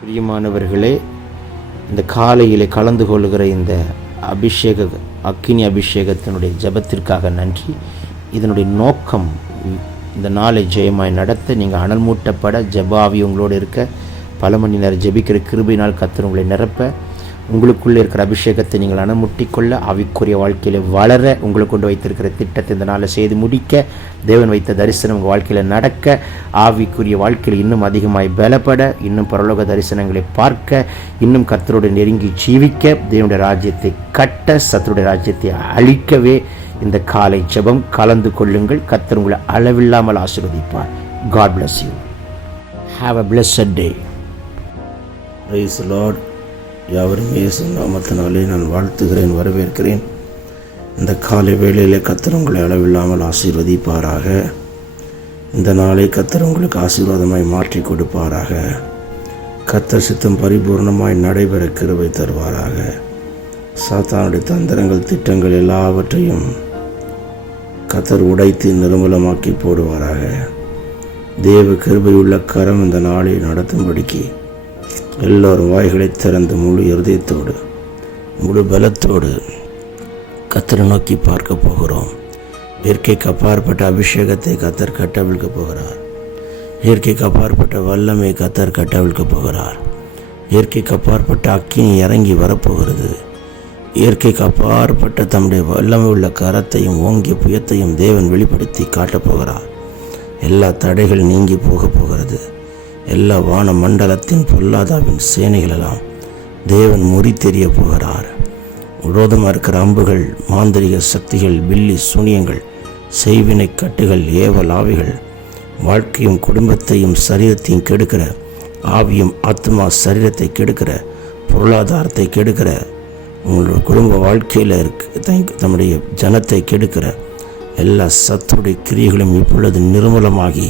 பிரியமானவர்களே, இந்த காலையிலே கலந்து கொள்கிற இந்த அக்கினி அபிஷேகத்தினுடைய ஜெபத்திற்காக நன்றி. இதனுடைய நோக்கம் இந்த நாளை ஜெயமாய் நடத்த, நீங்கள் அனல் மூட்டப்பட, ஜெபாவி உங்களோடு இருக்க, பல மணி நேரம் ஜெபிக்கிற கிருபையினால் கர்த்தர் உங்களை நிரப்ப, உங்களுக்குள்ளே இருக்கிற அபிஷேகத்தை நீங்கள் அனமுட்டிக்கொள்ள, ஆவிக்குரிய வாழ்க்கையில் வளர, உங்களுக்கு கொண்டு வைத்திருக்கிற திட்டத்தை இந்த நாளை செய்து முடிக்க, தேவன் வைத்த தரிசனம் உங்கள் வாழ்க்கையில் நடக்க, ஆவிக்குரிய வாழ்க்கையில் இன்னும் அதிகமாய் பலப்பட, இன்னும் பரலோக தரிசனங்களை பார்க்க, இன்னும் கர்த்தரோடு நெருங்கி ஜீவிக்க, தேவனுடைய ராஜ்யத்தை கட்ட, சத்துருடைய ராஜ்யத்தை அழிக்கவே இந்த காலை ஜெபம் கலந்து கொள்ளுங்கள். கர்த்தர் உங்களை அளவில்லாமல் ஆசீர்வதிப்பார். God bless you. Have a blessed day. Praise the Lord. யாவரும் இயேசு நாமத்தினாலே நான் வாழ்த்துகிறேன், வரவேற்கிறேன். இந்த காலை வேளையிலே கர்த்தர் உங்களை அளவில்லாமல் ஆசீர்வதிப்பாராக. இந்த நாளை கர்த்தர் உங்களுக்கு ஆசீர்வாதமாய் மாற்றி கொடுப்பாராக. கர்த்தர் சித்தம் பரிபூர்ணமாய் நடைபெற கிருபை தருவாராக. சாத்தானுடைய தந்திரங்கள், திட்டங்கள் எல்லாவற்றையும் கர்த்தர் உடைத்து நிர்மூலமாக்கி போடுவாராக. தேவ கிருபையுள்ள கரம் இந்த நாளை நடத்தும்படிக்கு எல்லோரும் வாய்களை திறந்து முழு இருதயத்தோடு, முழு பலத்தோடு கர்த்தரை நோக்கி பார்க்க போகிறோம். இயற்கைக்கு அப்பாற்பட்ட அபிஷேகத்தை கர்த்தர் கட்டவிழ்க்க போகிறார். இயற்கைக்கு அப்பாற்பட்ட வல்லமை கர்த்தர் கட்டவிழ்க்க போகிறார். இயற்கைக்கு அப்பாற்பட்ட அக்கினி இறங்கி வரப்போகிறது. இயற்கைக்கு அப்பாற்பட்ட தம்முடைய வல்லமை உள்ள கரத்தையும் ஓங்கிய புயத்தையும் தேவன் வெளிப்படுத்தி காட்டப்போகிறார். எல்லா தடைகள் நீங்கி போக போகிறது. எல்லா வான மண்டலத்தின் பொல்லாதாவின் சேனைகளெல்லாம் தேவன் முறித்தெறிய போகிறார். விரோதமாக இருக்கிற அம்புகள், மாந்திரிக சக்திகள், பில்லி சூனியங்கள், செய்வினை கட்டுகள், ஏவல் ஆவிகள், வாழ்க்கையும் குடும்பத்தையும் சரீரத்தையும் கெடுக்கிற, ஆவியும் ஆத்மா சரீரத்தை கெடுக்கிற, பொருளாதாரத்தை கெடுக்கிற, உங்களுடைய குடும்ப வாழ்க்கையில் தம்முடைய ஜனத்தை கெடுக்கிற எல்லா சத்துடைய கிரியைகளும் இப்பொழுது நிர்மூலமாகி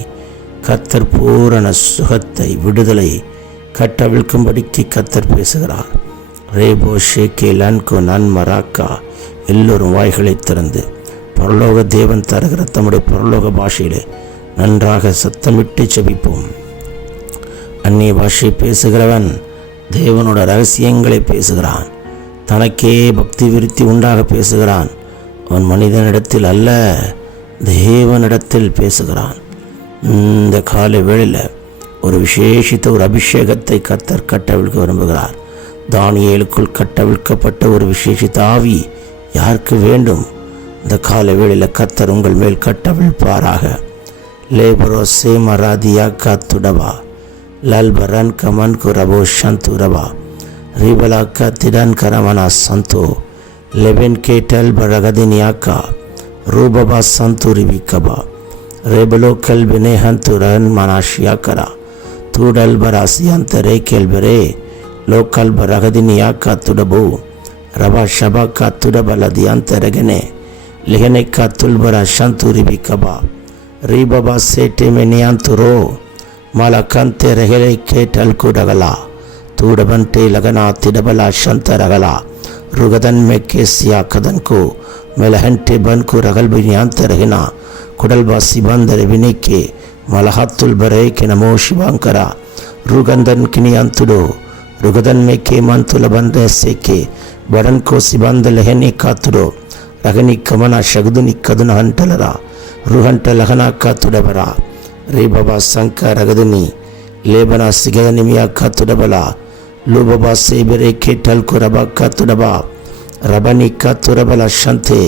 கர்த்தர் பூரண சுகத்தை, விடுதலை கட்டவிழ்க்கும்படிக்கு கர்த்தர் பேசுகிறார். ரேபோ ஷேகே லன்கோ நன் மராக்கா. எல்லோரும் வாய்களை திறந்து பரலோக தேவன் தருகிற தம்முடைய பரலோக பாஷையிலே நன்றாக சத்தமிட்டு செபிப்போம். அந்நிய பாஷை பேசுகிறவன் தேவனோட ரகசியங்களை பேசுகிறான். தனக்கே பக்தி விருத்தி உண்டாக பேசுகிறான். அவன் மனிதனிடத்தில் அல்ல, தேவனிடத்தில் பேசுகிறான். இந்த காலை வேளையில் ஒரு விசேஷித்த ஒரு அபிஷேகத்தை கர்த்தர் கட்டவிழ்க்க விரும்புகிறார். தானியேலுக்குள் கட்டவிழ்க்கப்பட்ட ஒரு விசேஷித்த ஆவி யாருக்கு வேண்டும்? இந்த காலை வேளையில் கர்த்தர் உங்கள் மேல் கட்டவிழ்ப்பாராக. லேபரோ சேமராதியா காத்துடவா லல்பரன் கமன் குரபோ சந்துரவா ரிபலாக்கா திடன் கரமனா சந்தோ லெவன் கேட்டல் பரகதினியாக்கா ரூபபா சந்துரிவிக்கபா रेबलो कल बिने हंतुरन मनाशिया करा तूडल बरासियंतरे केलबरे लोकल बरगदिनिया का तुडबो रबा शबा का तुडबलदियंतरगने लिहने का तुलबरा शंतुरी बिकबा रीबबा सेटे में नियंतुरो मालकंते रहले केटल कुडगला तूडबंटे लगना तिडबला शंतरगला रुगदन में केसिया कदन को मेलहंटे बन को रगल बिनियंतरगना कुडलबासी बंदर विनिके मलहत्तुल बरे के नमो शिवांकरा रुगंदन किनियंतुडो रुगदन में के मंतुल बंदे से के बड़न को सिबंद लहने कातुडो रगनी कमना शगदुनि कदुन हंटलरा रुहंट लहना कातुडबरा रे बाबा संका रगदुनि लेबना सिगदनिमिया कातुडबला लो बाबा से बरे के टल को रबा कातुडबा रबनी कातुरबला शंते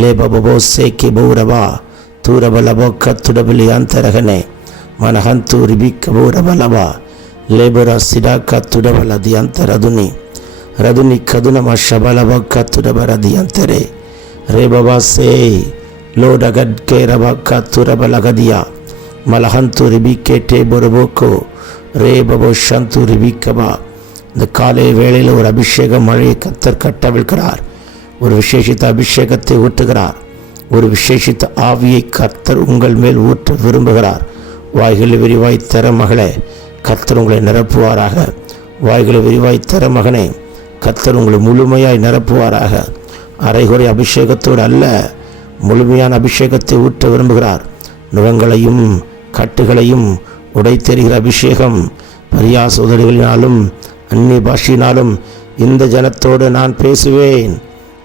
ले बाबो से के बौरबा तूरबलबो कत्तुडबली अंतरगने मनहंतु रिबिकबोरबलबा लेबरा सिडा कत्तुडबलदि अंतरदुनि रदुनि कदुनम शबलबो कत्तुडबरदि अंतरे रे बाबा से लोडगड के रबा कत्तुरबलगदिया मलहंतु रिबिकेटे बोरबोको रे बाबो शंतु रिबिकबा. இந்த காலை வேளையில் ஒரு அபிஷேக மழையை கர்த்தர் கட்டவிழ்க்கிறார். ஒரு விசேஷித்த அபிஷேகத்தை ஊற்றுகிறார். ஒரு விசேஷித்த ஆவியை கர்த்தர் உங்கள் மேல் ஊற்ற விரும்புகிறார். வாய்களை விரிவாய் தர மகளே, கர்த்தர் உங்களை நிரப்புவாராக. வாய்களை விரிவாய் தர மகனே, கர்த்தர் உங்களை முழுமையாய் நிரப்புவாராக. அரைகுறை அபிஷேகத்தோடு அல்ல, முழுமையான அபிஷேகத்தை ஊற்ற விரும்புகிறார். நுகங்களையும் கட்டுகளையும் உடைத்தெறிகிற அபிஷேகம். பரியாச உதடுகளினாலும் அந்நிய பாஷையினாலும் இந்த ஜனத்தோடு நான் பேசுவேன்.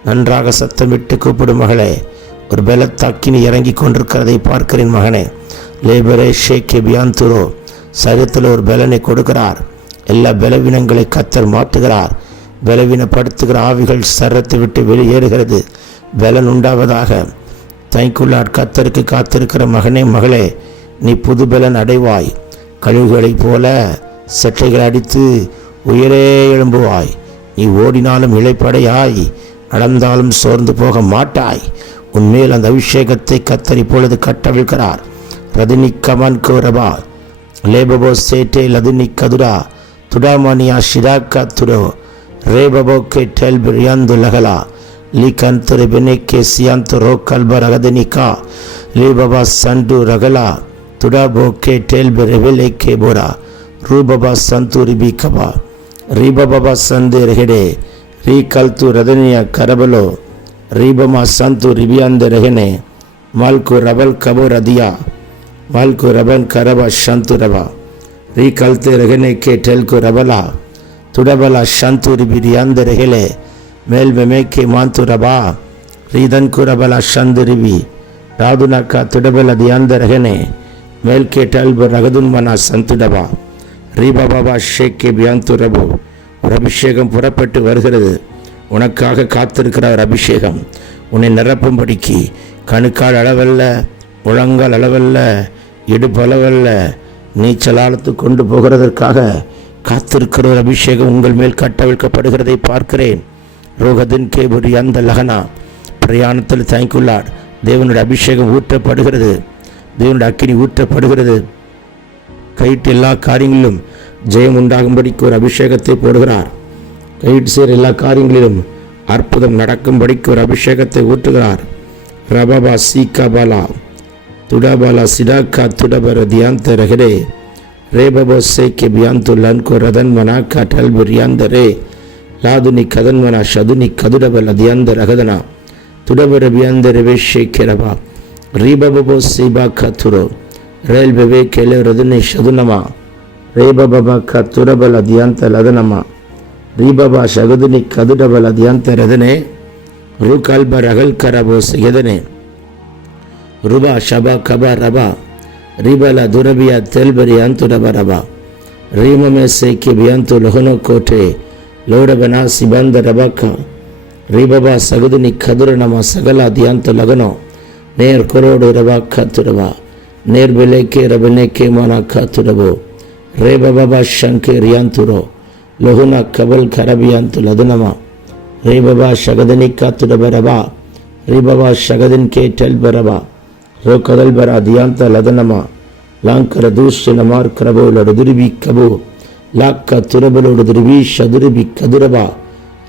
நன்றாக சத்தமிட்டு கூப்பிடும் மகளே, ஒரு பலத்தாக்கினி இறங்கி கொண்டிருக்கிறதை பார்க்கிறேன் மகனே. லேபரே ஷேக்கே பியாந்துரோ, சரீரத்தில் ஒரு பலனை கொடுக்கிறார். எல்லா பலவீனங்களை கத்தர் மாற்றுகிறார். பலவீனப்படுத்துகிற ஆவிகள் சரத்தை விட்டு வெளியேறுகிறது. பலன் உண்டாவதாக. தைக்குள்ளார் கத்தருக்கு காத்திருக்கிற மகனே மகளே, நீ புது பலன் அடைவாய். கழுகுகளைப் போல செட்டைகள் அடித்து உயரே எழும்புவாய். நீ ஓடினாலும் இளைப்படையாய், நடந்தாலும் சோர்ந்து போக மாட்டாய். உன்மேல் அந்த அபிஷேகத்தை கத்தர் இப்பொழுது கட்டவிழ்கிறார். Ratini come on கோரபா லேபபோ சேட்டே லதினி கதுரா துடாமணியா ஷிராக்கா துடோ ரேபபோக்கே del பிரியாந்து லகலா லீகந்தரு பெனேக்கே சியாந்து ரோக்கல்ப ரகதனிகா லேபபா சண்டு ரகலா துடாபோக்கே del பெரெவெலேக்கே Bora ரூபபா சந்து ரிபிகபா ரீபபா சந்து ரெஹெடே ரீ கல்து ரதனியா கரபலோ ரீபமா சந்து ரிபியாந்த ரெஹனே மால்கு ரபல் கபோ ரதியா மால்கு ரபன் கரபா சந்து ரபா ரீ கல்த்து ரெஹனே கே டெல்கு ரபலா துடபலா சந்து ரிபிரியாந்த ரெஹலே மேல் மெமேக்கே மாந்து ரபா ரீதன் குரபலா சந்து ரிபி ராதுனாக்கா துடபல தியாந்த ரெஹனே மேல் கே டெல்பு ரகதுன் மனா சந்துடபா ரீபாபா ஷேக்கே பியாந்து ரபு. ஒரு அபிஷேகம் புறப்பட்டு வருகிறது. உனக்காக காத்திருக்கிற ஒரு அபிஷேகம் உன்னை நிரப்பும்படிக்கு. கணுக்கால் அளவல்ல, முழங்கால் அளவல்ல, இடுப்பு அளவல்ல, நீச்சலாலத்து கொண்டு போகிறதற்காக காத்திருக்கிற ஒரு அபிஷேகம் உங்கள் மேல் கட்டவிழ்க்கப்படுகிறதை பார்க்கிறேன். ரோகதின் கேபுரி அந்த லகனா பிரயாணத்தில் தயங்குள்ளார். தேவனுடைய அபிஷேகம் ஊற்றப்படுகிறது. தேவனுடைய அக்கினி ஊற்றப்படுகிறது. கைட்டு எல்லா காரியங்களிலும் ஜெயம் உண்டாகும்படிக்கு ஒரு அபிஷேகத்தை போடுகிறார். கைட்டு சேர் எல்லா காரியங்களிலும் அற்புதம் நடக்கும்படிக்கு ஒரு அபிஷேகத்தை ஊற்றுகிறார். ரபபா சீகாபாலா துடாபாலா சிடாக்கா துடபர தியாந்த ரகரே ரேபபோ சேக்கே பியாந்து லன்கோ ரதன் மனாக்கா டல்பு ரியாந்த ரே லாதுனி கதன்மனா ஷதுனி கதுடபல தியாந்த ரகதனா துடபர பியாந்த ரவே ஷேக்கே ரபா ரீபபோ சீபா கத்துரோ ரேல் பெவே கேலே ரதுனி ஷதுனமா ரேபபா கத்துரபல தியாந்த லதனமா ரீபபா ஷகுதுனி கதுடபல தியாந்த ரதனே ருகல்ப ரகல் கரபோ சிகதனே ருபா ஷபா கபா ரபா ரிபல துரபியா தெல்பரி அந்துடப ரபா ரீமமே சேக்கி பியந்து லொஹனோ கோட்டே லோடபனா சிபந்த ரபாக்கா ரீபபா சகுதுனி கதுரனமா சகலா தியாந்த லகனோ நேர் கொரோடு ரபா கத்துரபா நேர் பிலேக்கே ரபனேக்கே மானா கத்துரபோ ரேபபா ஷங்கே ரியாந்துரோ லொஹுனா கபல் கரபியாந்து லதுனமா ரேபபா ஷகதனி காத்துடபரபா ரீபபா ஷகதின் கே டெல்பரபா ரோ கதல்பரா தியாந்த லதனமா லாங்கர தூஷணமார் கரபோலோடு துருபி கபோ லாக்க துரபலோடு துருபி ஷதுருபி கதுரபா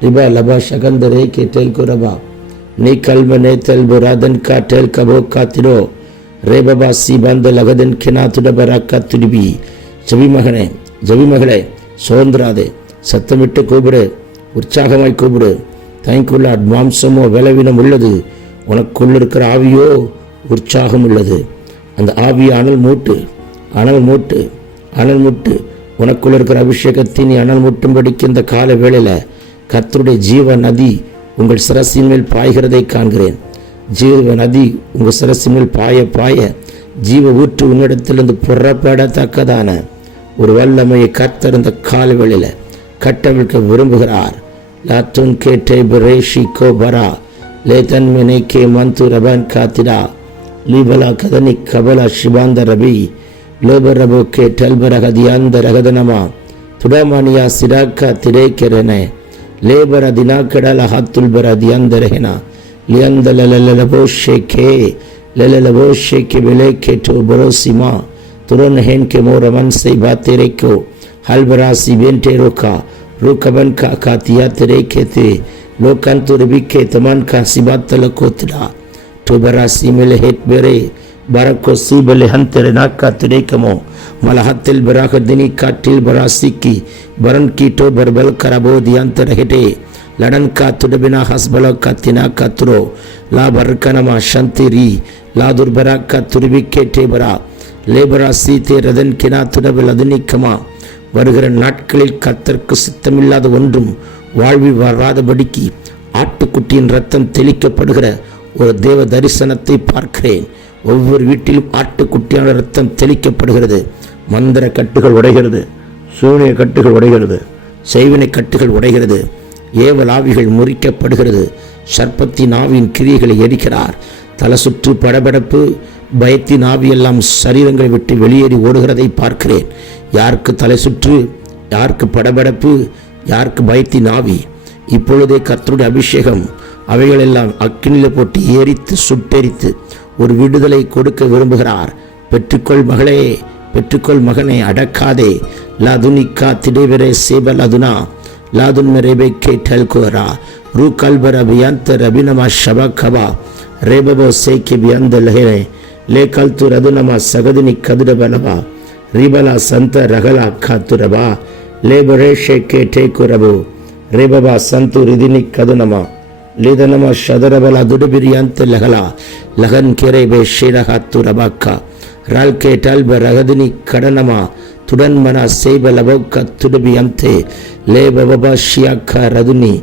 ரிபா லபா ஷகந்தரே கே டெல் குரபா நீ கல்மனே தெல்புராதன் கா டெல் கபோ காத்திரோ ரேபபா சீபந்த லகதன் கெனா துடபரா காத்துடுபி. ஜபிமகனே ஜபிமகளே, சோர்ந்திராதே, சத்தமிட்டு கூப்பிடு, உற்சாகமாய் கூப்பிடு. தயங்குள்ள மாம்சமோ பலவீனம் உள்ளது, உனக்குள்ள இருக்கிற ஆவியோ உற்சாகம் உள்ளது. அந்த ஆவியை அனல் மூட்டு, அனல் மூட்டு, அனல் மூட்டு. உனக்குள்ள இருக்கிற அபிஷேகத்தை நீ அனல் மூட்டும்படிக்கு இந்த கால வேளையில் கர்த்தருடைய ஜீவ நதி உங்கள் சிரசின் மேல் பாய்கிறதை காண்கிறேன். ஜீவ நதி உங்கள் சிரசின் மேல் பாய பாய ஜீவ ஊற்று உன்னிடத்திலிருந்து புறப்படத்தக்கதான ஒரு வல்லமையை கர்த்தர் இந்த கால வேளையில் கட்டவிழ்க்க விரும்புகிறார். லாத்துன் கேட்டே பிரேஷி கோபரா லேதன் மெனே கே மந்து ரபன் காத்திடா லீபலா கதனி கபலா ஷிபாந்த ரபி லோப ரபோ கே டல்பரக தியாந்த ரகதனமா துடமானியா சிராக்கா திரேக்கெரனே லேபர தினாக்கடல ஹாத்துல்பர தியாந்த ரஹனா லியந்த லலலபோ ஷேக்கே லலலபோ ஷேக்கே விலேக்கே டோ பரோசிமா तुरन हेन के मोर मन से बात तेरे को हलबरासी बेंटे रोका रुकबन का कातिया तेरे के थे लोकन तुर बिके तमन का सिबात तलको तड़ा तो बरासी मिले हेट बेरे बरको सी बले हन तेरे नाक का तेरे कमो मलहतिल बराक दिनी का टिल बरासी की बरन की तो बरबल करबो दियांतर हेटे லடன்கா துடபினா ஹஸ்பலோக்கா தினாக்கா துரோ லா பர்கனமா சந்திரி லா துர்பராக்கா துருபிக்கே டேபரா லேபரா சீதே ரதன் கினா துடபல் அதுனிக்கமா. வருகிற நாட்களில் கர்த்தருக்கு சித்தமில்லாத ஒன்றும் வாழ்வில் வராதபடிக்கு ஆட்டுக்குட்டியின் ரத்தம் தெளிக்கப்படுகிற ஒரு தேவ தரிசனத்தை பார்க்கிறேன். ஒவ்வொரு வீட்டிலும் ஆட்டுக்குட்டியான ரத்தம் தெளிக்கப்படுகிறது. மந்திர கட்டுகள் உடைகிறது, சூனிய கட்டுகள் உடைகிறது, செய்வினை கட்டுகள் உடைகிறது, ஏவல் ஆவிகள் முறிக்கப்படுகிறது. சர்ப்பத்தின் ஆவியின் கிரியைகளை எரிக்கிறார். தலை சுற்று படபடப்பு பயத்தின் ஆவியெல்லாம் சரீரங்களை விட்டு வெளியேறி ஓடுகிறதை பார்க்கிறேன். யாருக்கு தலை சுற்று, யாருக்கு படபடப்பு, யாருக்கு பயத்தின் ஆவி, இப்பொழுதே கர்த்தருடைய அபிஷேகம் அவைகளெல்லாம் அக்கினியில் போட்டு எரித்து சுட்டெரித்து ஒரு விடுதலை கொடுக்க விரும்புகிறார். பெற்றுக்கொள் மகளே, பெற்றுக்கொள் மகனே, அடக்காதே. லாதுனிக்கா திடேவரே சேபல் அதுனா லாதுன் மெரேபே கேட்டல் கோரா ரூ கல்பர பியாந்த ரபினமா ஷபகபா ரேபபோ சேக்கி பியாந்த லஹேனே லே கல்து ரதுனமா சகதினி கதுடபலவா ரிபலா சந்த ரகலா காத்துரபா லேபரேஷே கேட்டே குரபு ரேபபா சந்து ரிதினி கதுனமா லிதனமா ஷதரபலா துடுபிரியாந்த லகலா லகன் கேரேபே ஷீரஹாத்து ரபாக்கா ரால்கே டல்ப ரகதினி கடனமா துடன்மனா சேபலபோக்க துடுபி அந்தே லேபபா ஷியாக்கா ரதுனி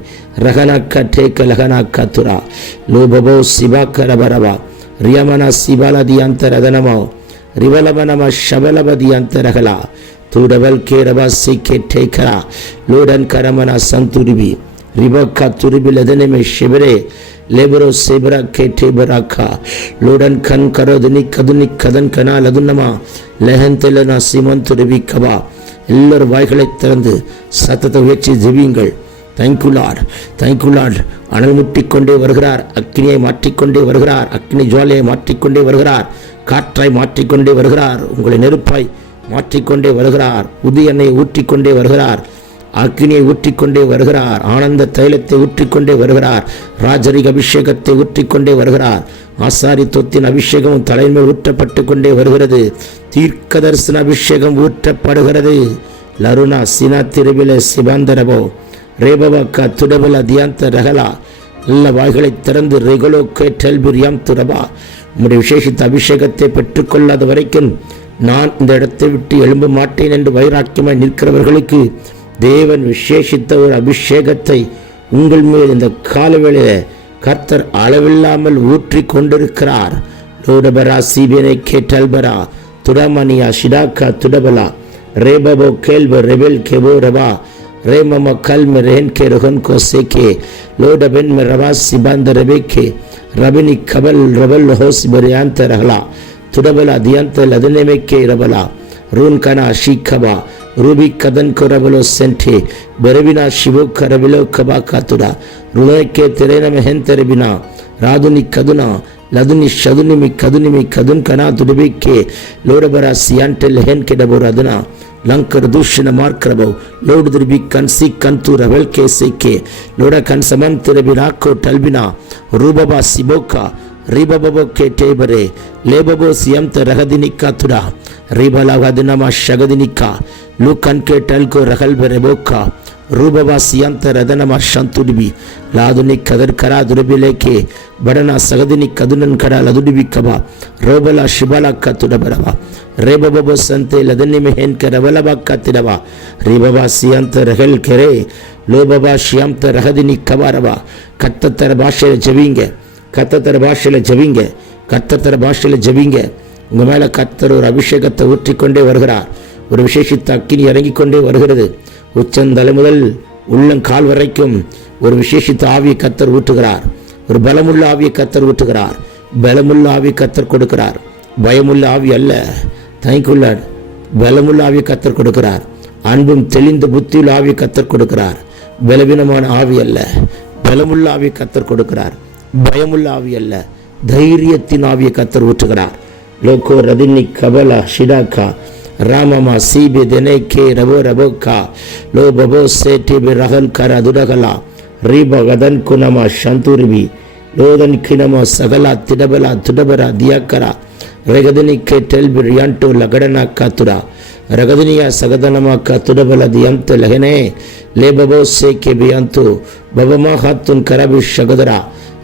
ரகனாக்கா டேக்க லகனாக்கா துரா லோபபோ சிபாக்க ரபரபா ரியமனா சிபாலதியாந்த ரதனமோ ரிவலமனம ஷபலபதியாந்த ரகலா துடபல் கேரபா சிக்கே டேக்கரா லோடன் கரமனா சந்துரிபி ரிபக்கா துரிபி லதனமே ஷிபரே லேபரோ சேபரா கேட்டே பராக்கா லோடன் கண் கரோதுனி கதுனி கதன் கனா லதுன்னமா லெஹந்தெலனா சிமன் துருவி கபா. எல்லோரும் வாய்களை திறந்து சத்தத்தை உயர்ச்சி ஜெபியுங்கள். Thank you Lord, thank you Lord. அனல் முட்டிக்கொண்டே வருகிறார், அக்கினியை மாற்றிக்கொண்டே வருகிறார், அக்கினி ஜுவாலையை மாற்றிக்கொண்டே வருகிறார், காற்றாய் மாற்றிக்கொண்டே வருகிறார், உங்களை நெருப்பாய் மாற்றிக்கொண்டே வருகிறார், உதிய எண்ணெயை ஊற்றிக்கொண்டே வருகிறார், அக்கினியை ஊற்றிக்கொண்டே வருகிறார், ஆனந்த தைலத்தை ஊற்றிக்கொண்டே வருகிறார், ராஜரிக அபிஷேகத்தை ஊற்றிக்கொண்டே வருகிறார், ஆசாரித்துவத்தின் அபிஷேகம் தலைமையில் ஊற்றப்பட்டு கொண்டே வருகிறது, தீர்க்க தரிசன அபிஷேகம் ஊற்றப்படுகிறது. லருணா சினா திருவில சிபாந்தரபோ ரேபவாக்கா துடபல தியாந்த ரகலா. நல்ல வாய்களை திறந்து ரெகுலோ கேட்டல் பிரியாம் துரபா. உம்முடைய விசேஷித்த அபிஷேகத்தை பெற்றுக்கொள்ளாத வரைக்கும் நான் இந்த இடத்தை விட்டு எழும்ப மாட்டேன் என்று வைராக்கியமாய் நிற்கிறவர்களுக்கு தேவன் விசேஷித்த ஒரு அபிஷேகத்தை உங்கள் மேல் இந்த காலவேளையில் கர்த்தர் அளவில்லாமல் ஊற்றி கொண்டிருக்கிறார். லோடபரா சீபேனை கேட்டல்பரா துடமணியா ஷிடாக்கா துடபலா ரேபபோ கேல்ப ரெபெல் கெபோ ரபா ரேமம கல்ம ரெஹன் கே ருஹன் கோ சேகே லோடபென் மெ ரபா சிபாந்த ரெபேக்கே ரபினி கபல் ரபல் ஹோஸ் பரியாந்த ரஹலா துடபலா தியாந்த லதனேமெக்கே ரபலா ரூன் கனா ஷீக்கபா ரூபி கதன் கொரபலோ சென்டே பெரபினா சிவோ கரபிலோ கபா காத்துடா ருணக்கே திரேன மெஹன் தெரபினா ராதுனி கதுனா லதுனி ஷதுனிமி கதுனிமி கதுன் கனா துடபிக்கே லோடபரா சியான்டெல் ஹென் கெடபோரதுனா லங்கர் தூஷண மார்க்கரபோ லோடு திருபி கன்சி கந்து ரவல் கே சேக்கே லோட கன் சமன் திரபி ராக்கோ டல்பினா ரூபபா சிபோக்கா ரிபபபோ கே டேபரே லேபபோ சியம்த ரகதினிக்கா துடா ரிபலவதினமா ஷகதினிக்கா லூக்கன் கே டல்கோ ரகல்ப ரெபோக்கா ரூபபா சியம்த ரதனமா ஷந்துடிபி லாதுனி கதர் கரா துரபிலேக்கே படனா சகதினி கதுனன் கடா லதுடிபி கபா ரோபலா ஷிபாலா கத்துடபரவா ரேபபபோ சந்தே லதனி மெஹன் க ரவலபா கத்திடவா ரிபபா சியம்த ரகல் கெரே லோபபா ஷியம்த ரகதினி கபாரவா. கத்தத்தர பாஷையில் ஜெபிங்க, கத்தத்தர பாஷையில் ஜெபிங்க, கத்தத்தர பாஷையில் ஜெபிங்க. உங்கள் மேலே கத்தர் ஒரு அபிஷேகத்தை ஊற்றிக்கொண்டே வருகிறார். ஒரு விசேஷித்த அக்கினி இறங்கி கொண்டே வருகிறது. உச்சந்தலை முதல் உள்ளங்கால் வரைக்கும் ஒரு விசேஷித்த ஆவியை கத்தர் ஊற்றுகிறார். ஒரு பலமுள்ள ஆவியை கத்தர் ஊற்றுகிறார். பலமுள்ள ஆவியை கத்தர் கொடுக்கிறார். பயமுள்ள ஆவி அல்ல, தனிக்குள்ள பலமுள்ள ஆவியை கத்தர் கொடுக்கிறார். அன்பும் தெளிந்த புத்தியுள்ள ஆவியை கத்தர் கொடுக்கிறார். பலவீனமான ஆவி அல்ல, பலமுள்ள ஆவியை கத்தர் கொடுக்கிறார். பயமுள்ள ஆவி அல்ல, தைரியத்தின் ஆவியை கத்தர் ஊற்றுகிறார். லோகோ ரதினி கபலா ஷிடாக்கா ராமமா சீபி தெனேக்கே ரபோ ரபோக்கா லோ பபோ சேட்டிபி ரகல் கர துடகலா ரீப கதன் குனமா சந்துரிபி லோதன் கினமோ சகலா திடபலா துடபரா தியாக்கரா ரெகதனி கே டெல்பி ரியாண்டோ லகடனா காத்துரா ರಗದನಿಯ ಸಗದನಮಕ ತುಡಬಲದಿ ಅಂತ ಲಹನೆ ಲೇಬಬೋ ಸೇಕೆ ಬಿಯಂತು ಬಬಮ ಹತ್ತುನ್ ಕರಬಿ ಶಗದರ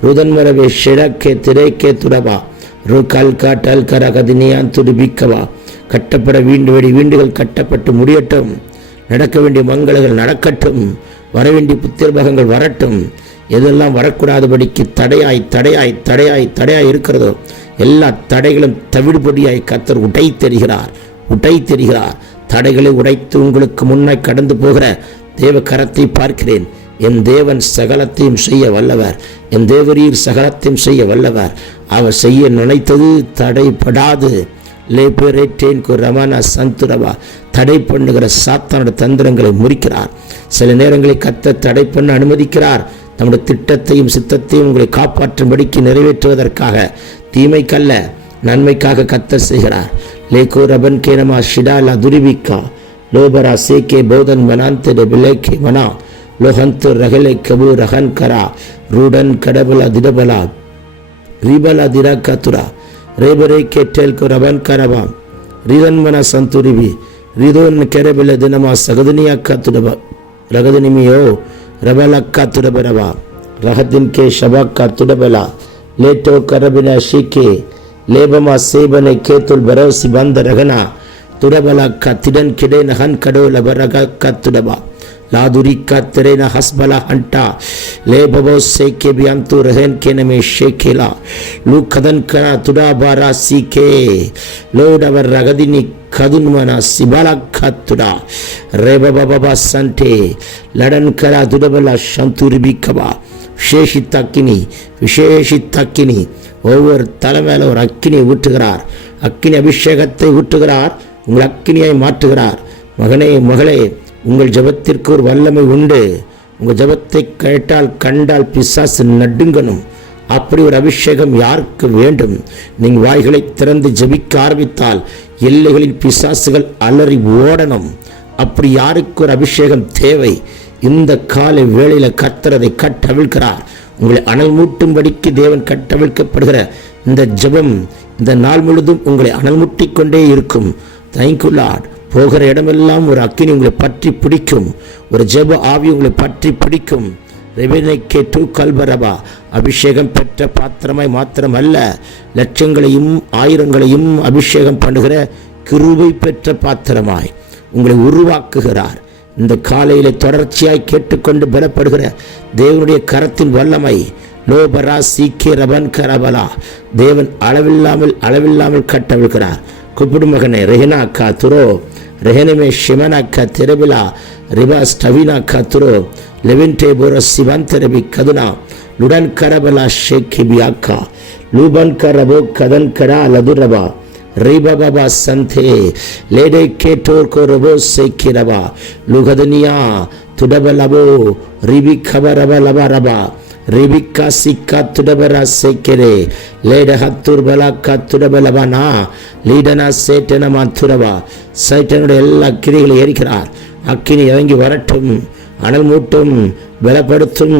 ருதன்மரவே ஷெடக்கே திரைக்கே துடபா ருகல்கா டல்கர கதினியான் துடிபிக்கவா. கட்டப்பட வீண்டுகள் கட்டப்பட்டு முடியட்டும். நடக்க வேண்டிய மங்களங்கள் நடக்கட்டும். வரவேண்டிய புத்திரபகங்கள் வரட்டும். எதெல்லாம் வரக்கூடாதபடிக்கு தடையாய் இருக்கிறதோ எல்லா தடைகளும் தவிடுபடியாய் கர்த்தர் உடை தெரிகிறார். தடைகளை உடைத்து உங்களுக்கு முன்னாய் கடந்து போகிற தேவ கரத்தை பார்க்கிறேன். என் தேவன் சகலத்தையும் செய்ய வல்லவர். என் தேவரீர் சகலத்தையும் செய்ய வல்லவர். அவர் செய்ய நினைத்தது தடைப்படாது. ரமணா சந்துரவா. தடை பண்ணுகிற சாத்தானோட தந்திரங்களை முறிக்கிறார். சில நேரங்களில் கர்த்தர் தடை பண்ண அனுமதிக்கிறார். தம்முடைய திட்டத்தையும் சித்தத்தையும் உங்களை காப்பாற்றும்படிக்கு நிறைவேற்றுவதற்காக, தீமைக்கல்ல நன்மைக்காக கர்த்தர் செய்கிறார். லேகோ ரபன் கேனமா ஷிடாலா துரிபிக்கா லோபரா சேகே போதன் மனாந்தே பிலேகே மனா லோஹந்து ரகலே கபு ரஹன் கரா ரூடன் கடபலா திடபலா ரிபலா திராக்கத்துரா ரேபரே கேட்டேல் கோ ரபன் கரபா ரிதன்மன சந்துரிபி ரிதோன் கெரபில தினமா சகதனியாக்கா துடபா ரகதனிமியோ ரபலக்கா துடபரவா ரஹதின் கே ஷபாக்கா துடபலா லேட்டோ கரபினா ஷீகே லேபமா சேபனை கேத்துல் பரோசி பந்த ரகனா துடபலக்கா திடன் கிடை நகன் கடோ லபரகக்கா துடபா लादुरिका तेरेना हसबला हंटा ले बबो से के बियांतु रहन के नमे शेकेला लू खदन करा तुडा बारा सीके लोडवर रगदिनी खदुन मना सिबाला खतुडा रे बाबा संटे लड़न करा दुडबला शंतुरिबी कबा விசேஷித்தாக்கினி ஒவ்வொரு தலைமையில ஒரு அக்கினியை ஊற்றுகிறார். அக்கினி அபிஷேகத்தை ஊற்றுகிறார். உங்கள் அக்கினியாய் மாற்றுகிறார். மகனே மகளே, உங்கள் ஜெபத்திற்கு ஒரு வல்லமை உண்டு. உங்கள் ஜெபத்தை கண்டால் பிசாசு நடுங்கணும். அப்படி ஒரு அபிஷேகம் யாருக்கு வேண்டும்? நீங்கள் வாய்களை திறந்து ஜெபிக்க ஆரம்பித்தால் எல்லைகளில் பிசாசுகள் அலறி ஓடணும். அப்படி யாருக்கு ஒரு அபிஷேகம் தேவை? இந்த காலை வேளையில் கர்த்தர் அதை கட்டவிழ்கிறார். உங்களை அனல் மூட்டும்படிக்கு தேவன் கட்டவிழ்க்கப்படுகிற இந்த ஜெபம் இந்த நாள் முழுதும் உங்களை அனல் மூட்டிக் கொண்டே இருக்கும். Thank you Lord. போகிற இடமெல்லாம் ஒரு அக்கினி உங்களை பற்றி பிடிக்கும். ஒரு ஜெப ஆவி உங்களை பற்றி பிடிக்கும். ரெபெனேக்கே டூ கல்பரபா. அபிஷேகம் பெற்ற பாத்திரமாய் மாத்திரமல்ல, லட்சங்களையும் ஆயிரங்களையும் அபிஷேகம் பண்ணுகிற கிருபை பெற்ற பாத்திரமாய் உங்களை உருவாக்குகிறார். இந்த காலையில தொடர்ச்சியாய் கேட்டுக்கொண்டு பலப்படுகிற தேவனுடைய கரத்தின் வல்லமை லோபரா சீக்கே ரபன் கரபலா. தேவன் அளவில்லாமல் கட்டவிழ்கிறார். கூப்பிடும் மகனே, ரெஹனா கா துரோ ரெஹனமே ஷிமனா கா திரபிலா ரிபா ஸ்டவினா கா துரோ லெவென்டே போர சிவந்தரபி கதுனா லுடன் கரபலா ஷேக்கிபியாக்கா லூபன் கரபோ கதன் கரா லதுரபா ரிபபா சந்தே லேடே கேட்டோர் கோ ரபோ சேக்கிரபா லுகதனியா துடபலபோ ரிபி கபரபலபரபா ரிபிகா சிக்கா துடபரா சேக்கரே லேட ஹத்தூர் பலாக்கா துடபலபனா லீடனா சேட்டனமா துரபா. சைட்டனுடைய எல்லா கிரிகளை எரிக்கிறார். அக்கினி இறங்கி வரட்டும், அனல் மூட்டும், பலப்படுத்தும்.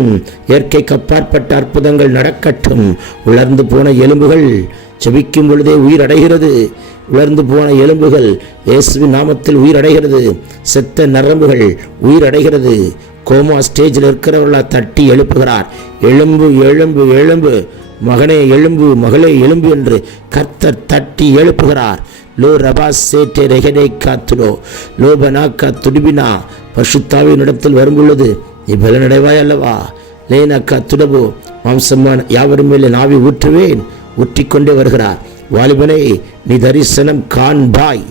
இயற்கைக்கு அப்பாற்பட்ட அற்புதங்கள் நடக்கட்டும். உலர்ந்து போன எலும்புகள் ஜெபிக்கும் பொழுதே உயிரடைகிறது. உலர்ந்து போன எலும்புகள் இயேசுவின் நாமத்தில் உயிரடைகிறது. செத்த நரம்புகள் உயிரடைகிறது. கோமா ஸ்டேஜில் இருக்கிறவர்களா தட்டி எழுப்புகிறார். எழும்பு எழும்பு எழும்பு, மகனே எழும்பு, மகளே எழும்பு என்று கர்த்தர் தட்டி எழுப்புகிறார். லோ ரபா சேட்டே ரெகனே காத்துலோ லோபனா கா துடிபினா. பரிசுத்தாவின் இடத்தில் வரும்பொழுது நீ பலனடைவாய் அல்லவா? லேனா கா துடபோ மாம்சமான யாவரும் மேலே நாவி ஊற்றுவேன். ஊற்றிக்கொண்டே வருகிறார். வாலிபனே, நீ தரிசனம் காண்பாய்.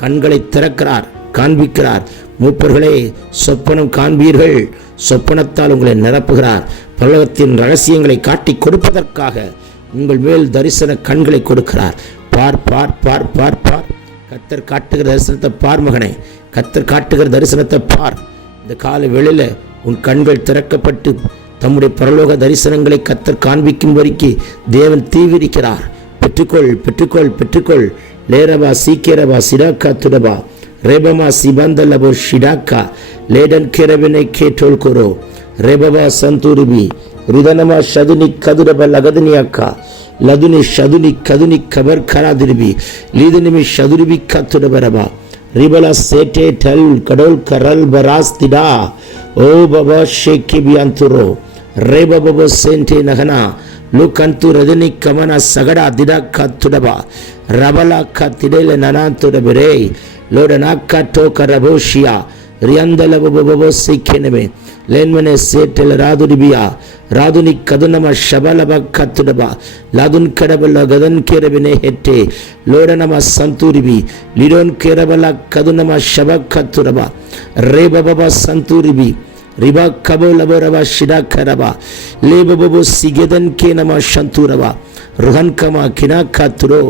கண்களை திறக்கிறார், காண்பிக்கிறார். மூப்பர்களே, சொப்பனம் காண்பீர்கள். சொப்பனத்தால் உங்களை நிரப்புகிறார். பரலோகத்தின் ரகசியங்களை காட்டி கொடுப்பதற்காக உங்கள் மேல் தரிசன கண்களை கொடுக்கிறார். பார் பார் பார் பார் பார். கர்த்தர் காட்டுகிற தரிசனத்தை பார் மகனே, கர்த்தர் காட்டுகிற தரிசனத்தை பார். இந்த கால வேளையில உன் கண்கள் திறக்கப்பட்டு தம்முடைய பரலோக தரிசனங்களை கர்த்தர் காண்பிக்கும் வரைக்கும் தேவன் தீவிரிக்கிறார். பெற்றுக்கொள் பெற்றுக்கொள் பெற்றுக்கொள். லேரபா சீக்கிரபா சிடாக்கா துடபா ரேபமா சிபந்தலபோ ஷிடாக்கா லேடன் கேரபினை கேட்டோல் கோரோ ரேபபா சந்தூரிபி ரிதனமா ஷதுனி கதுரப லகதனியாக்கா லதுனி ஷதுனி கதுனி கபர் கராதிரிபி லீதனிமி ஷதுரிபி கத்துடபரபா ரிபலா சேட்டே டல் கடோல் கரல் பராஸ்திடா ஓ பபா ஷேக்கி பியாந்துரோ ரேபபப சேண்டே நகனா லூகந்து ரதினி கமனா சகடா திடா கத்துடபா ரபலா கத்திடேல நனாந்துடபிரே லோடனாக்கா டோக்க ரபோஷியா ரியாந்தலபபப சிக்கெனமே லேன்மனே சேட்டல ராதுரிபியா ராதுனி கதுனம ஷபலப கத்துடபா லாதுன் கடபல கதன் கேரபினே ஹெட்டே லோடனம சந்தூரிபி லிடோன் கேரபல கதுனம ஷப கத்துடபா ரேபபப சந்தூரிபி ரிபா கபோ லபரபா ஷிடா கரபா லேபபபோ சிகதன் கேனம சந்தூரபா ருஹன் கமா கினா காத்துரோ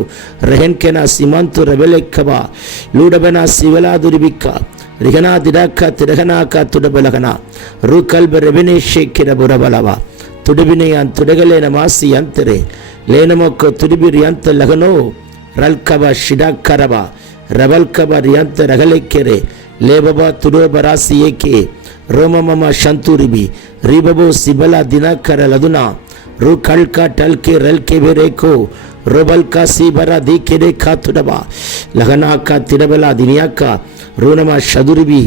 ரெஹன் கேனா சிமாந்து ரபெலெக்கபா லூடபனா சிவலா துரிபிக்கா ரிகனா திடாக்கா திரகனா கா துடபலகனா ரு கல்ப ரெபினே ஷேக்கிர புரபலவா துடுபினையான் துடகலேன மாசி அந்தரே லேனமொக்க துடுபிரி அந்த லகனோ ரல்கபா ஷிடா கரபா ரபல்கபா ரியாந்த ரகலைக்கெரே லேபபா துடோபராசி ஏகே ரோமமமா சந்தூரிபி ரிபபோ சிபலா தினாக்கர லதுனா ரு கல்கா டல்கே ரல்கே பெரேகோ ரோபல்கா சிபரா தீக்கெரே காத்துடபா லகனாக்கா திடபலா தினியாக்கா ருணமா ஷதுரிபி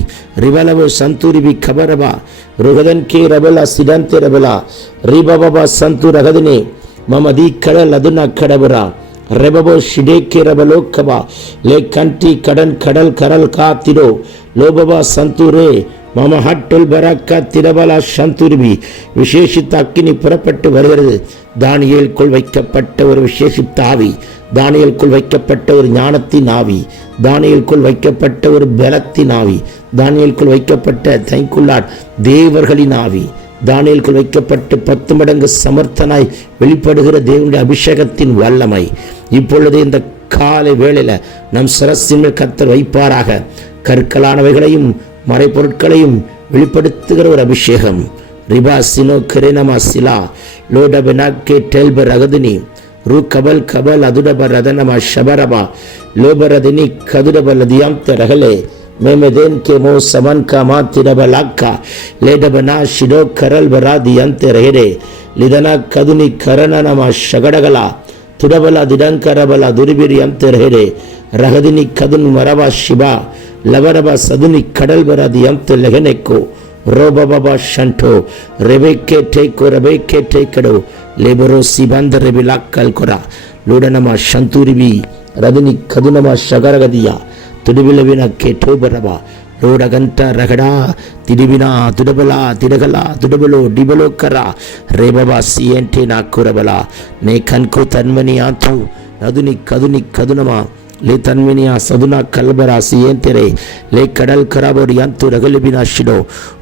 ரிவலவோ சந்தூரிபி கபரபா ருகதன் கே ரபலா சிடந்தே ரபலா ரிபபபா சந்து ரகதினே மம தி கடல் அதுனா கடபரா ரெபபோ ஷிடேக்கே ரபலோ கபா லே கண்டி கடன் கடல் கரல் காத்திரோ லோபபா சந்தூரே மம ஹட்டுல் பராக்கா திரபலா சந்தூரிபி விசேஷித்த அக்கினி புறப்பட்டு வருகிறது. தானியேலுக்குள் வைக்கப்பட்ட ஒரு விசேஷித்த ஆவி, தானியேலுக்குள் வைக்கப்பட்ட ஒரு ஞானத்தின் ஆவி, தானியேலுக்குள் வைக்கப்பட்ட ஒரு பலத்தின் ஆவி, தானியேலுக்குள் வைக்கப்பட்ட தைக்குள்ளாட் தேவர்களின் ஆவி, தானியேலுக்குள் வைக்கப்பட்டு 10 மடங்கு சமர்த்தனாய் வெளிப்படுகிற தேவனுடைய அபிஷேகத்தின் வல்லமை இப்பொழுது இந்த காலை வேளையில நம் சிரசின் மேல் கர்த்தர் வைப்பாராக. கற்களானவைகளையும் மறைப்பொருட்களையும் வெளிப்படுத்துகிற ஒரு அபிஷேகம். ரிபா சினோ கரேனமா சிலா லோடபெனாக்கே டெல்பர் அகதினி ரு கபல் கபல் அதுடபர் ரதனமா ஷபரபா லோபரதினி கதுடபல் அதியாம் ரகலே மேமெதேன் கே மோ சமன் கமா திரபலாக்கா லேடபனா ஷிடோ கரல் பராதி அந்த ரேரே லிதனா கதுனி கரணனமா ஷகடகலா துடபலா திடங்கரபலா துரிபிரி அந்த ரேரே ரகதினி கதுன் மரபா ஷிபா லவரபா சதுனி கடல் பராதி அந்த லெகனெக்கோ ரோபபா ஷண்டோ ரெபேக்கே டேக்கோ ரெபேக்கே டேக்கடோ லேபரோ சிபாந்த ரெபிலாக்கல் கொரா லூடனமா ஷந்தூரிபி ரதினி கதுனமா ஷகரகதியா துடுபிலவின கேட்டோபரபா ரோடகಂಟ ರಗಡಾ ತಿಡಿಬಿನಾ ತುಡಬಲಾ ತಿಡಗಲಾ ತುಡಬಲೋ ಡಿಬಲೋ ಕರಾ ರೇಬಬಾ ಸಿಯಂಟೆ ನಾಕುರಬಲಾ ನೇ ಕನ್ಕೋ ತನ್ಮನಿಯಾತು ನದುನಿ ಕದುನಿ ಕದುನಮಾ ಲೇ ತನ್ಮಿನಿಯಾ ಸದುನಾ ಕಲ್ಬರಾ ಸಿಯಂತೆರೆ ಲೇ ಕಡಲ್ ಕರಾಬೋಡಿ ಅಂತು ರಗಲಿಬಿನಾ ಶಿಡೋ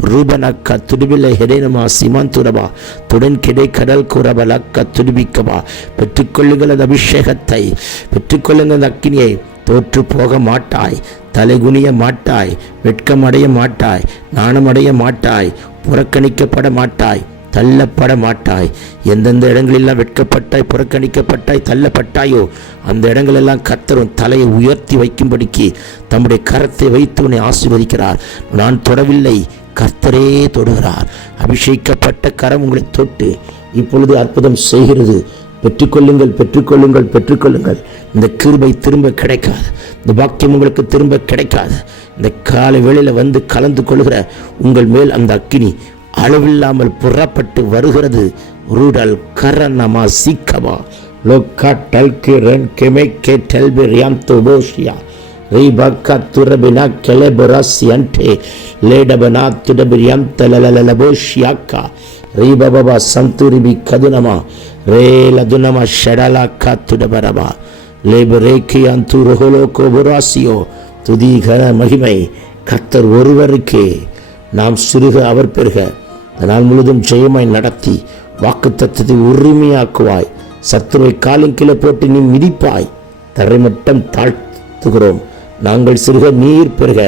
ರೂಬನಕ್ಕ ತುಡಿಬಿಲೆ ಹೆಡೆನಮಾ சிமாந்துரபா துடன் கிடை கடல் குரபலக்க துடிபிக்கபா பெற்றுக்கொள்ளுங்கள் அபிஷேகத்தை, பெற்றுக்கொள்ளுங்கள் அக்கினியை. தோற்று போக மாட்டாய், தலைகுனிய மாட்டாய், வெட்கமடைய மாட்டாய், நாணமடைய மாட்டாய், புறக்கணிக்கப்பட மாட்டாய், தள்ளப்பட மாட்டாய். எந்தெந்த இடங்களெல்லாம் வெட்கப்பட்டாய், புறக்கணிக்கப்பட்டாய், தள்ளப்பட்டாயோ அந்த இடங்களெல்லாம் கர்த்தரும் தலையை உயர்த்தி வைக்கும்படிக்கு தம்முடைய கரத்தை வைத்து உன்னை ஆசீர்வதிக்கிறார். நான் தொடவில்லை, கர்த்தரே தொடுகிறார். அபிஷேகிக்கப்பட்ட கரம் உங்களை தொட்டு இப்பொழுது அற்புதம் செய்கிறது. பெற்றுக்கொள்ளுங்கள், பெற்றுக்கொள்ளுங்கள், பெற்றுக்கொள்ளுங்கள். இந்த கிருபை திரும்ப கிடைக்காது, இந்த பாக்கியம் உங்களுக்கு திரும்ப கிடைக்காது. இந்த காலை வேளையில் வந்து கலந்து கொள்கிற உங்கள் மேல் அந்த அக்கினி அளவில்லாமல் புறப்பட்டு வருகிறது. ரூடல் கரனமா சீக்கமா லோக்கா டல்கே ரென் கெமெக்கே டெல்பெரியாந்தோ போஷியா ரீபாக்கா துரபினா கெலெபராசி அன்டே லேடபனா துடபிரியாந்த லலலலபோஷியாக்கா ரீபபா சந்தூரிபி கதுனமா ரேலதுனமா ஷடலாக்கா துடபரபா லேபரேக்கி அந்து ரோஹோலோகோ புராசியோ துதி கன மகிமை கர்த்தர் ஒருவருக்கே. நாம் சிறுக அவர் பெருக நாள் முழுதும் ஜெயமாய் நடத்தி வாக்குத்தத்தத்தை உரிமையாக்குவாய். சத்துருவை காலின் கீழே போட்டு நீ மிதிப்பாய். தரைமட்டம் தாழ்த்துகிறோம். நாங்கள் சிறுக நீர் பெருக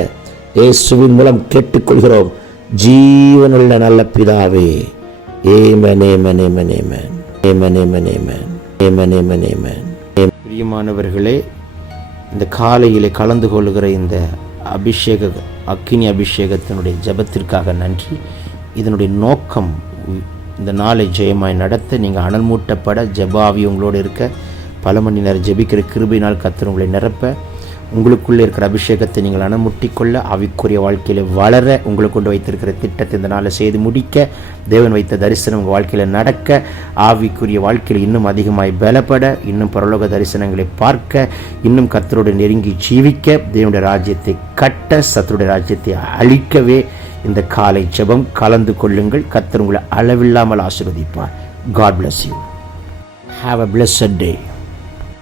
இயேசுவின் மூலம் கேட்டுக்கொள்கிறோம். ஜீவனுள்ள நல்ல பிதாவே. ஆமென், ஆமென், ஆமென், ஆமென், ஆமென், ஆமென், ஆமென், ஆமென், ஆமென், ஆமென். பிரியமானவர்களே, இந்த காலையிலே கலந்து கொள்கிற இந்த அக்கினி அபிஷேகத்தினுடைய ஜெபத்திற்காக நன்றி. இதனுடைய நோக்கம் இந்த நாளை ஜெயமாய் நடத்த, நீங்கள் அனல் மூட்டப்பட, ஜெபாவி உங்களோடு இருக்க, பல மணி நேரம் ஜெபிக்கிற கிருபையினால் கர்த்தர் உங்களை நிரப்ப, உங்களுக்குள்ளே இருக்கிற அபிஷேகத்தை நீங்கள் அனுமுட்டிக்கொள்ள, ஆவிக்குரிய வாழ்க்கையில் வளர, உங்களுக்கு கொண்டு வைத்திருக்கிற திட்டத்தை இந்த நாளில் செய்து முடிக்க, தேவன் வைத்த தரிசனம் உங்கள் வாழ்க்கையில் நடக்க, ஆவிக்குரிய வாழ்க்கையில் இன்னும் அதிகமாய் பலப்பட, இன்னும் பரலோக தரிசனங்களை பார்க்க, இன்னும் கர்த்தரோடு நெருங்கி ஜீவிக்க, தேவனுடைய ராஜ்யத்தை கட்ட, சத்துருடைய ராஜ்யத்தை அழிக்கவே இந்த காலை ஜெபம் கலந்து கொள்ளுங்கள். கர்த்தர் உங்களை அளவில்லாமல் ஆசீர்வதிப்பார். God bless you. Have a blessed day.